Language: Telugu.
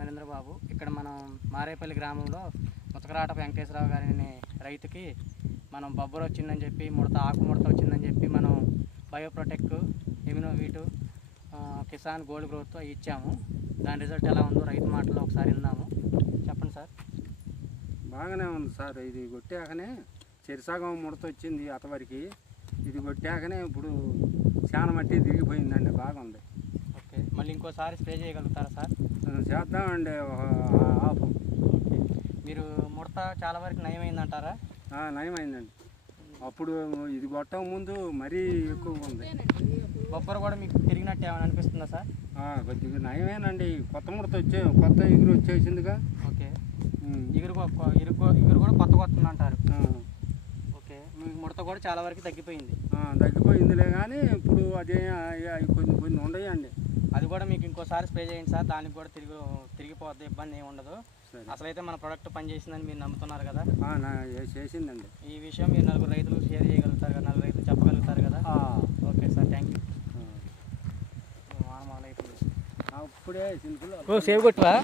నరేంద్రబాబు. ఇక్కడ మనం మారేపల్లి గ్రామంలో ముతకరాట వెంకటేశ్వరరావు గారిని రైతుకి మనం బొబ్బర వచ్చిందని చెప్పి ఆకు ముడత వచ్చిందని చెప్పి మనం బయోప్రొటెక్ట్ ఇమ్యూనోవీటు కిసాన్ గోల్డ్ గ్రోత్ ఇచ్చాము. దాని రిజల్ట్ ఎలా ఉందో రైతు మాటలో ఒకసారి విందాము. చెప్పండి సార్. బాగానే ఉంది సార్. ఇది కొట్టాకనే చెరిసగం ముడత వచ్చింది అతవరికి. ఇది కొట్టాకనే ఇప్పుడు చాలా మట్టి తిరిగిపోయిందండి. బాగుంది. ఓకే, మళ్ళీ ఇంకోసారి స్ప్రే చేయగలుగుతారా సార్? చేద్దామండి. ఆపు. ఓకే, మీరు ముడత చాలా వరకు నయమైందంటారా? నయమైందండి. అప్పుడు ఇది కొట్టక ముందు మరీ ఎక్కువగా ఉంది. బొబ్బర కూడా మీకు తిరిగినట్టు ఏమైనా అనిపిస్తుందా సార్? కొద్దిగా నయమేనండి. కొత్త ముడత కొత్త ఎగురు వచ్చేసిందిగా. ఓకే, ఎగురు కూడా కొత్త వస్తుందంటారు. ఓకే, మీకు ముడత కూడా చాలా వరకు తగ్గిపోయింది. తగ్గిపోయిందిలే, కానీ ఇప్పుడు అదే కొన్ని ఉండయండి. అది కూడా మీకు ఇంకోసారి స్ప్రే చేయండి సార్. దానికి కూడా తిరిగిపోద్ది, ఇబ్బంది ఏమి ఉండదు. అసలైతే మన ప్రోడక్ట్ పనిచేసిందని మీరు నమ్ముతున్నారు కదా? చేసిందండి. ఈ విషయం మీరు నలుగురు రైతులకు షేర్ చేయగలుగుతారు కదా, నలుగురు రైతులు చెప్పగలుగుతారు కదా? Okay sir, thank you. అప్పుడే సేవ్ కొట్టువా.